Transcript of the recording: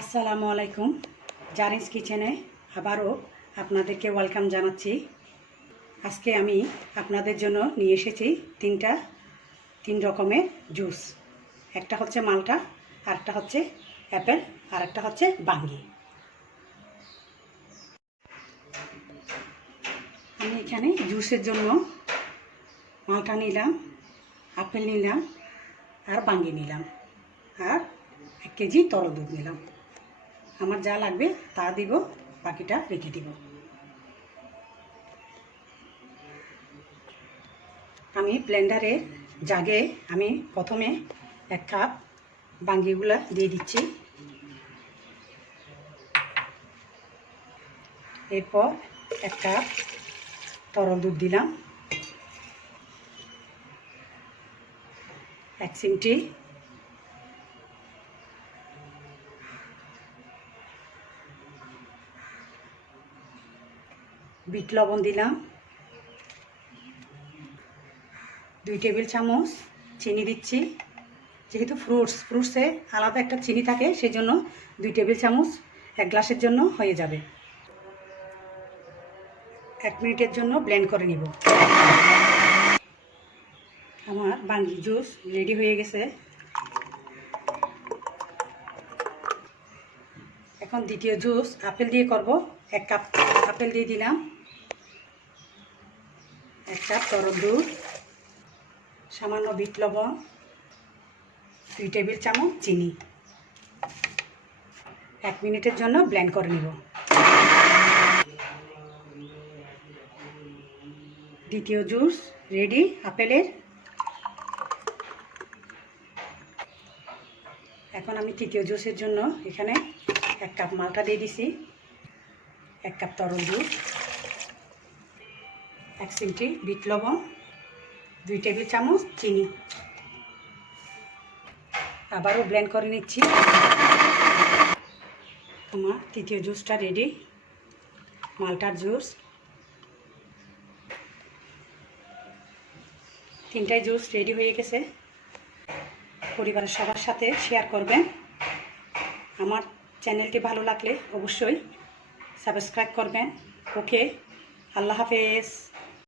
আসসালামু আলাইকুম। জারিনস কিচেনে আবারও আপনাদেরকে ওয়েলকাম জানাচ্ছি। আজকে আমি আপনাদের জন্য নিয়ে এসেছি তিন রকমের জুস। একটা হচ্ছে মাল্টা, আরেকটা হচ্ছে অ্যাপেল, আর একটা হচ্ছে বাঙ্গি। আমি এখানে জুসের জন্য মাল্টা নিলাম, আপেল নিলাম, আর বাঙ্গি নিলাম, আর 1 কেজি তরল দুধ নিলাম। আমার যা লাগবে তা দিব, বাকিটা রেখে দিব। আমি ব্লেন্ডারের জাগে আমি প্রথমে 1 কাপ বাঙ্গিগুলা দিয়ে দিচ্ছি। এরপর 1 কাপ তরল দুধ দিলাম, 1 চিমটি বিট লবণ দিলাম, 2 টেবিল চামচ চিনি দিচ্ছি। যেহেতু ফ্রুটসে আলাদা একটা চিনি থাকে, সেই জন্য 2 টেবিল চামচ 1 গ্লাসের জন্য হয়ে যাবে। 1 মিনিটের জন্য ব্লেন্ড করে নিব। আমার বাঙ্গি জুস রেডি হয়ে গেছে। এখন দ্বিতীয় জুস আপেল দিয়ে করব। 1 কাপ আপেল দিয়ে দিলাম, 1 কাপ তরল দুধ, সামান্য বিট লবণ, 2 টেবিল চামচ চিনি। 1 মিনিটের জন্য ব্লেন্ড করে নিব। দ্বিতীয় জুস রেডি আপেলের। এখন আমি তৃতীয় জুসের জন্য এখানে 1 কাপ মাল্টা দিয়ে দিছি, 1 কাপ তরল দুধ, 1 চিমটি বিট লবণ, 2 টেবিল চামচ চিনি। আবারও ব্লেন্ড করে নিচ্ছি। আমার তৃতীয় জুসটা রেডি, মাল্টার জুস। 3টাই জুস রেডি হয়ে গেছে। পরিবারের সবার সাথে শেয়ার করবেন। আমার চ্যানেলটি ভালো লাগলে অবশ্যই সাবস্ক্রাইব করবেন। ওকে, আল্লাহ হাফেজ।